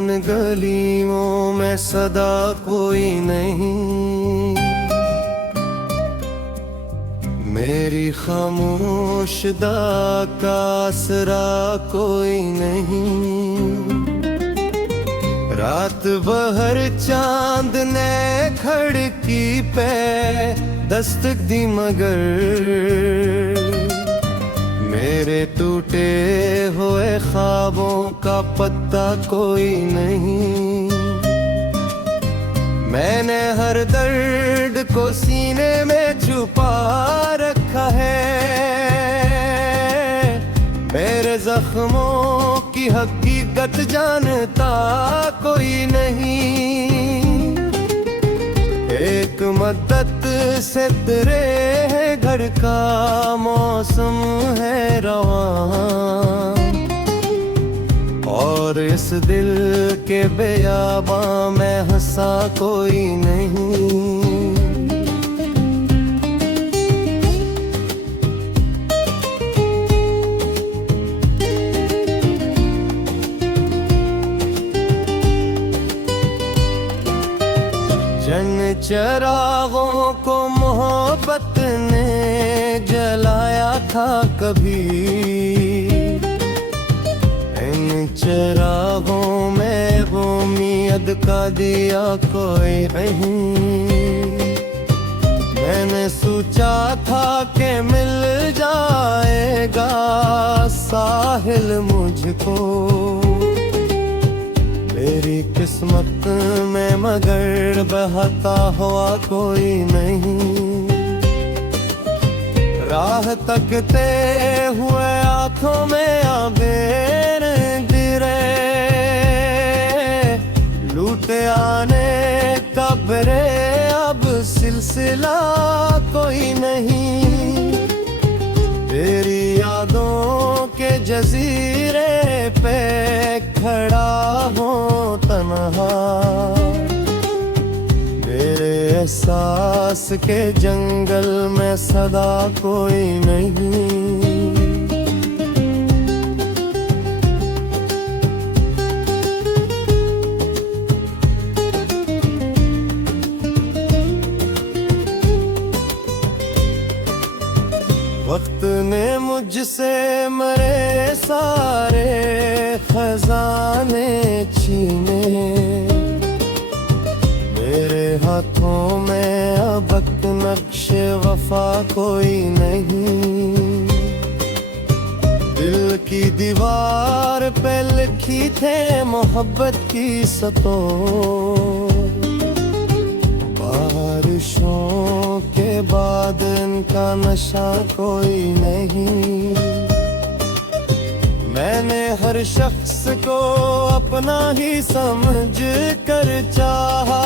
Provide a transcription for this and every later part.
सुनसान गलियों में सदा कोई नहीं, मेरी खामोश दा का आसरा कोई नहीं। रात भर चांद ने खिड़की पे दस्तक दी मगर मेरे टूटे हुए ख्वाबों का पत्ता कोई नहीं। मैंने हर दर्द को सीने में छुपा रखा है, मेरे जख्मों की हकीकत जानता कोई नहीं। एक मद्दत से तेरे घर का मौसम है रवां, और इस दिल के बेयाबां में हंसा कोई नहीं। जन चिरागों को मोहब्बत ने जलाया था कभी, इन चिरागों में उम्मीद का दिया कोई नहीं। मैंने सोचा था कि मिल जाएगा साहिल मुझको, मेरी किस्मत में मगर बहता हुआ कोई नहीं। राह तकते हुए आंखों में आबेर गिरे, लूटे आने का बरे अब सिलसिला कोई नहीं। तेरी यादों के जजीरे पे खड़ा हूँ तन्हा, मेरे एहसास के जंगल में सदा कोई नहीं। वक्त ने मुझसे मरे सारे खजाने छीने, मेरे हाथों में अब नक्शे वफा कोई नहीं। दिल की दीवार पे लिखी थे मोहब्बत की सतों, बारिशों के बाद इनका नशा कोई नहीं। मैंने हर शख्स को अपना ही समझ कर चाहा,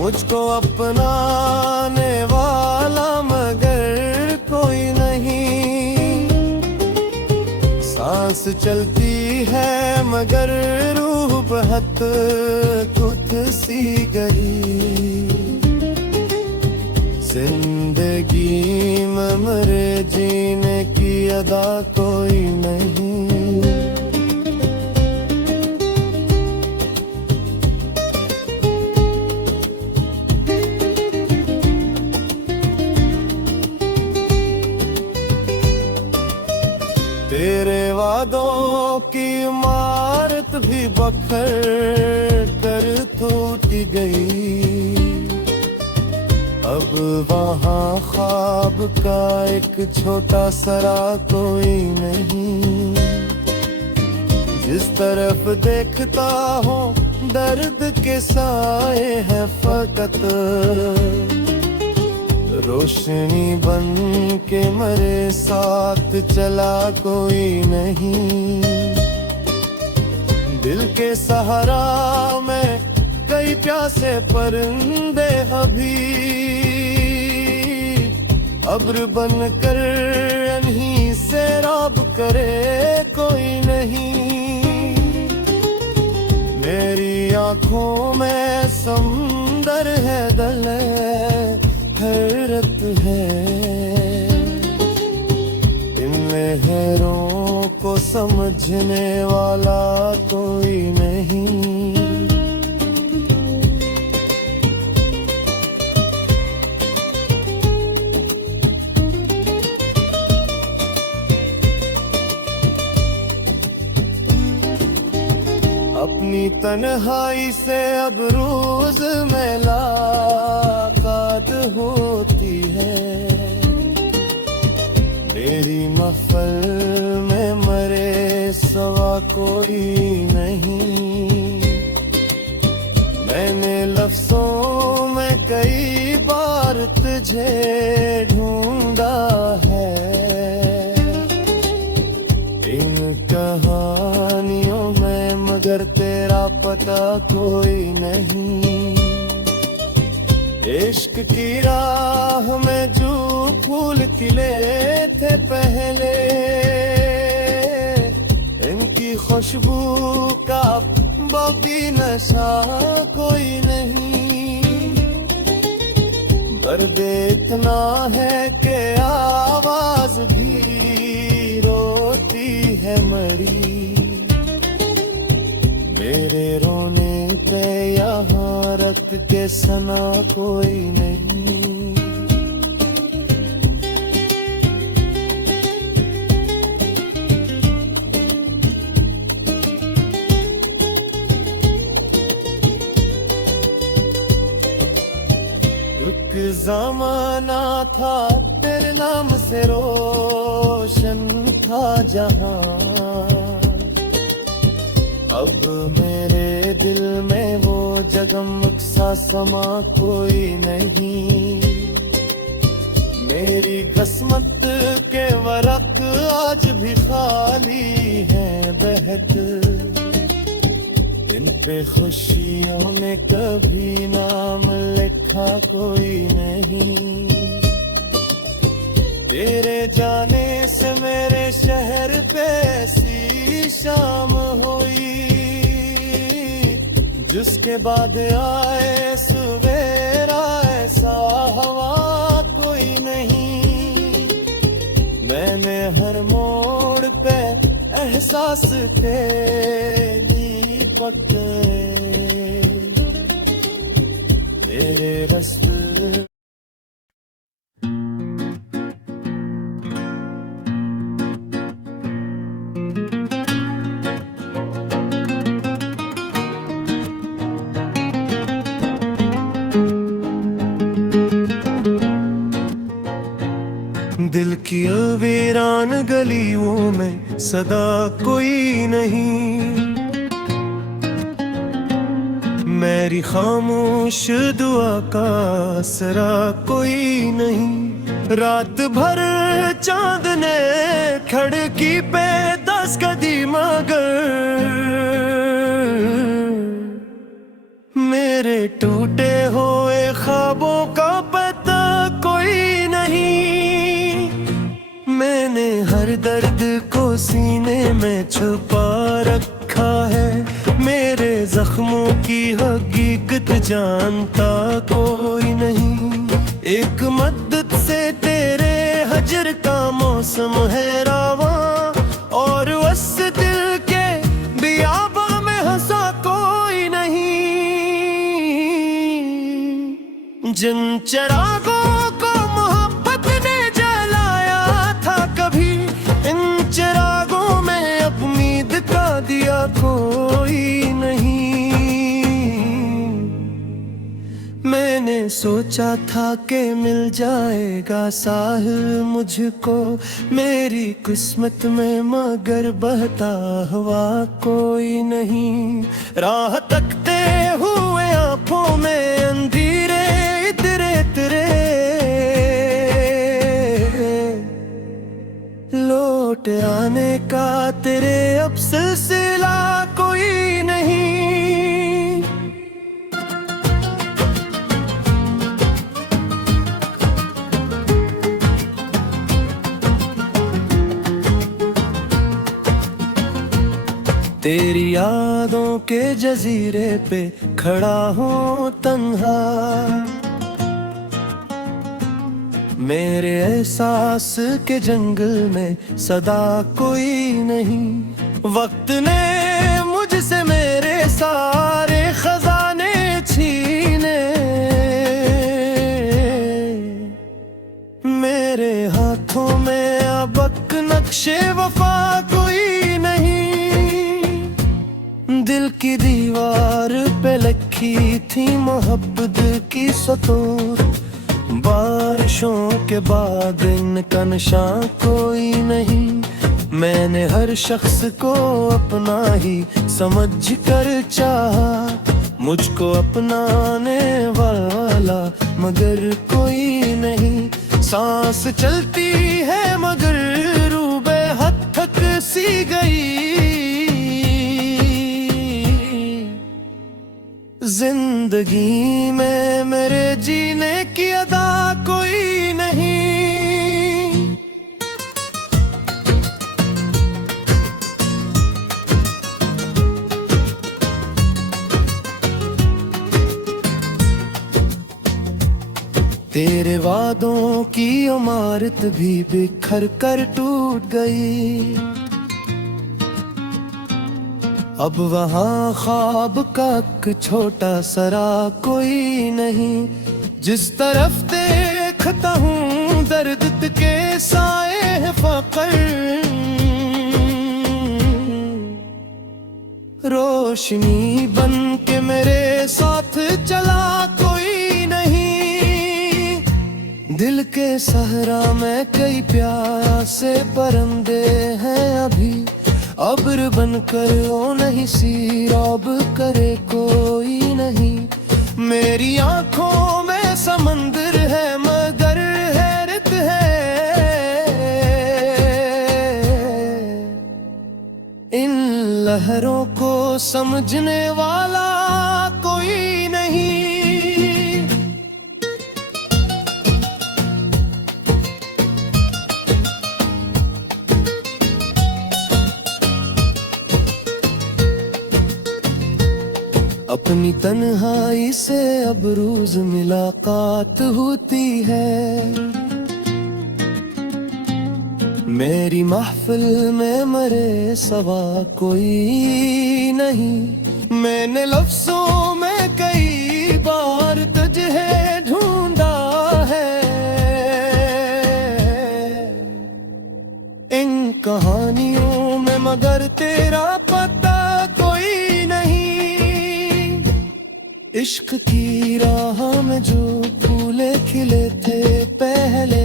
मुझको अपनाने वाला मगर कोई नहीं। सांस चलती है मगर रूह बहत कुछ सी गई, जिंदगी में मरे जीने की अदा कोई नहीं। तेरे वादों की इमारत भी बखर कर टूट गई, अब वहाँ ख्वाब का एक छोटा सरा कोई नहीं। जिस तरफ देखता हूँ दर्द के साए हैं फकत, रोशनी बन के मरे साथ चला कोई नहीं। दिल के सहारा में कई प्यासे परिंदे अभी अब्र बन कर इन्हीं से राब करे कोई नहीं। मेरी आँखों में समुंदर है, दल हैरत है, इन लहरों को समझने वाला कोई नहीं। अपनी तन्हाई से अब रोज मुलाकात होती है। मेरी महफिल में मरे सवा कोई नहीं। मैंने लफ्जों में कई बार तुझे ढूंढा है। इन कहानियों में मगर तेरा पता कोई नहीं। इश्क की राह में जो फूल खिले थे पहले, इनकी खुशबू का बाकी नशा कोई नहीं। दर्द इतना है कि आवाज भी रोती है मरी। मेरे रोने पे यहाँ रख के सना कोई नहीं। एक जमाना था तेरे नाम से रोशन था जहां। अब मेरे दिल में वो जगमग सा समा कोई नहीं। मेरी किस्मत के वरक आज भी खाली हैं बहक। इन पे खुशियों ने कभी नाम लिखा कोई नहीं। तेरे जाने से मेरे शहर पे ऐसी शाम हुई, जिसके बाद आए सवेरा ऐसा हवा कोई नहीं। मैंने हर मोड़ पे एहसास तेरी पक्के मेरे रस्ते। दिल की वीरान गलियों में सदा कोई नहीं। मेरी खामोश दुआ का असरा कोई नहीं। रात भर चांद ने खिड़की पे दस्तक दी मगर मेरे टूटे हुए ख्वाबों का पता कोई नहीं। मैंने हर दर्द को सीने में छुपा रखा है। मेरे जख्मों की हकीकत जानता कोई नहीं। एक मद्दत से तेरे हजर का मौसम है रावा, और उस दिल के बियाबा में हंसा कोई नहीं। जिन चरागों को मोहब्बत ने जलाया था कभी, इन चिरागों में अब उम्मीद का दिया कोई नहीं। मैंने सोचा था कि मिल जाएगा साहिल मुझको मेरी किस्मत में, मगर बहता हुआ कोई नहीं। राह तकते हुए आंखों में अंधेरे इतरे इतरे, लौट आने का तेरे अब सिलसिला कोई नहीं। तेरी यादों के जजीरे पे खड़ा हूँ तन्हा, मेरे एहसास के जंगल में सदा कोई नहीं। वक्त ने मुझसे मेरे सारे खजाने छीने, मेरे हाथों में अब नक्शे वफा कोई नहीं। दिल की दीवार पे लिखी थी मोहब्बत की सतूर, बारिशों के बाद इनका निशान कोई नहीं। मैंने हर शख्स को अपना ही समझ कर चाहा, मुझको अपनाने वाला मगर कोई नहीं। सांस चलती है मगर रूह बेहद थक सी गई, जिंदगी में मेरे जीने की अदा कोई नहीं। तेरे वादों की इमारत भी बिखर कर टूट गई, अब वहाँ ख्वाब का एक छोटा सरा कोई नहीं। जिस तरफ देखता हूँ दर्द के साए हैं फकर, रोशनी बन के मेरे साथ चला कोई नहीं। दिल के सहरा में कई प्यासे परिंदे हैं अभी, अब्र बनकर वो नहीं सीराब करे कोई नहीं। मेरी आंखों में समंदर है मगर हैरत है, इन लहरों को समझने वाला कोई नहीं। अपनी तन्हाई से अब रोज मुलाकात होती है, मेरी महफिल में मरे सवा कोई नहीं। मैंने लफ्जों में कई बार तुझे ढूंढा है, इन कहानियों में मगर तेरा पता कोई नहीं। इश्क की राह में जो फूले खिले थे पहले,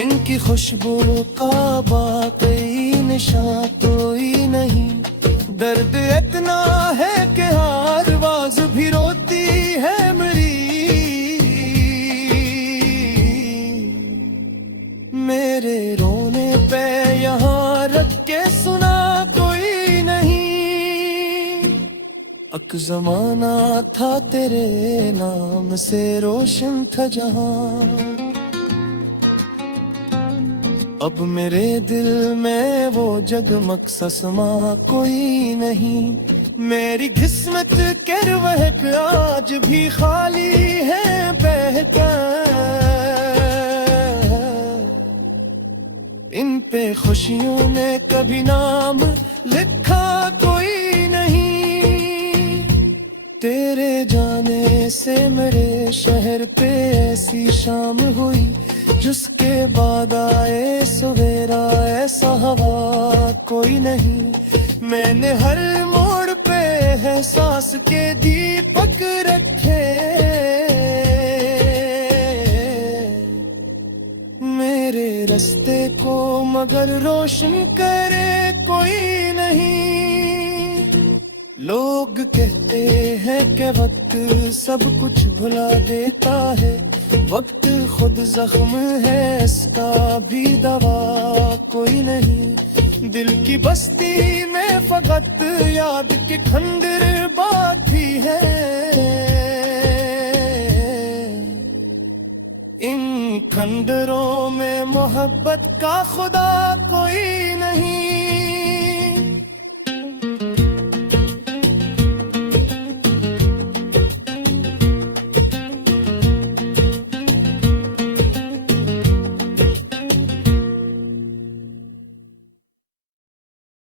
इनकी खुशबू का बाकी निशान कोई नहीं। दर्द इतना है कि हर आवाज भी रोती है मेरी, मेरे रोने पे यहाँ रख के सुना कोई नहीं। अक जमाना था तेरे नाम से रोशन था जहां, अब मेरे दिल में वो जगमग सा समा कोई नहीं। मेरी किस्मत के रहक आज भी खाली है बहकर, इन पे खुशियों ने कभी नाम लिखा कोई नहीं। तेरे जाने से मेरे शहर पे ऐसी शाम हुई, जिसके बाद आए सवेरा ऐसा हवा कोई नहीं। मैंने हर मोड़ पे एहसास के दीपक रखे, मेरे रास्ते को मगर रोशन करे कोई नहीं। लोग कहते हैं कि वक्त सब कुछ भुला देता है, वक्त खुद जख्म है इसका भी दवा कोई नहीं। दिल की बस्ती में फकत याद के खंडर बाकी है, इन खंडरों में मोहब्बत का खुदा कोई